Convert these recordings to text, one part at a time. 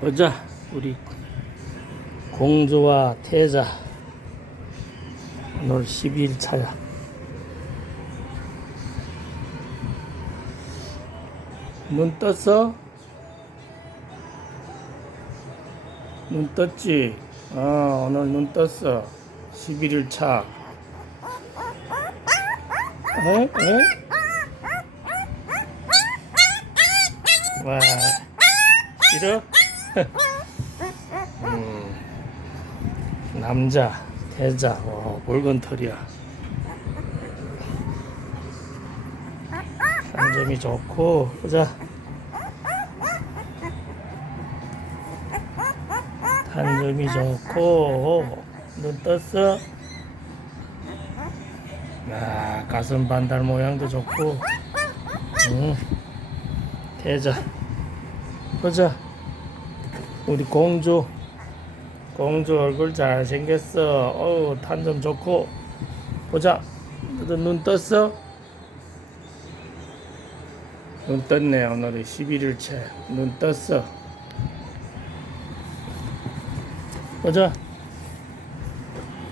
보자 우리 공주와 태자 오늘 12일 차야 눈 떴어? 눈 떴지? 어 오늘 눈 떴어 11일 차 에? 에? 와 싫어? 음, 남자 대자 와 붉은 털이야. 산점이 좋고 보자. 탄점이 좋고 눈 떴어? 야 가슴 반달 모양도 좋고. 응. 대자 보자 우리 공주. 공주 얼굴 잘생겼어. 어우 탄점 좋고. 보자. 너도 눈 떴어? 눈 떴네 오늘이. 11일째. 눈 떴어. 보자.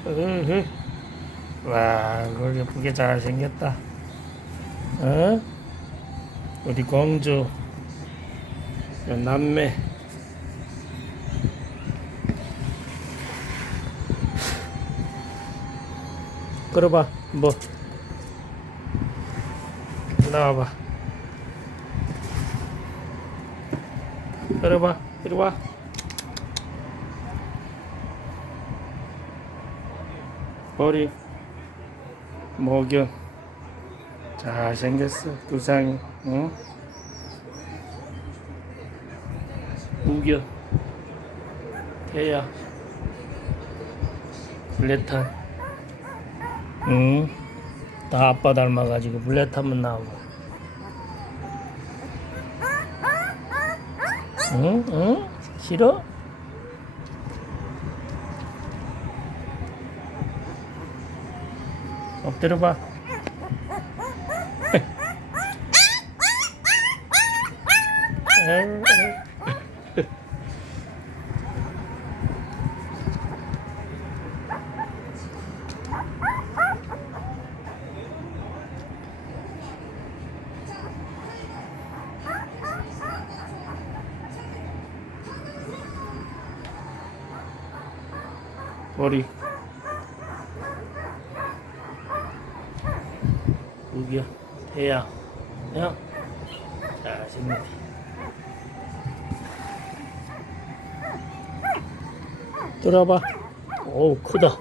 으흐. 와 얼굴 예쁘게 잘생겼다. 어? 우리 공주. 요 남매 끌어봐 뭐. 나와봐. 끌어봐 이리 와. 머리 목연 잘생겼어 두상이 응? 우겨. 태야. 블레탄 응? 다 아빠 닮아가지고 블레탄만 나오고 응? 응? 싫어? 엎드려 봐 머리. 우기야. 태야. 야. 잘생겼다. 들어봐. 어우 크다.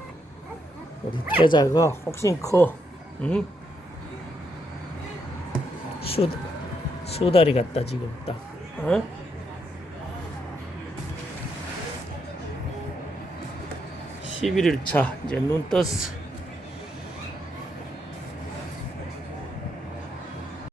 우리 태자가 훨씬 커. 응? 수, 수다리 같다 지금 딱. 어? (11일 차) 이제 눈 떴어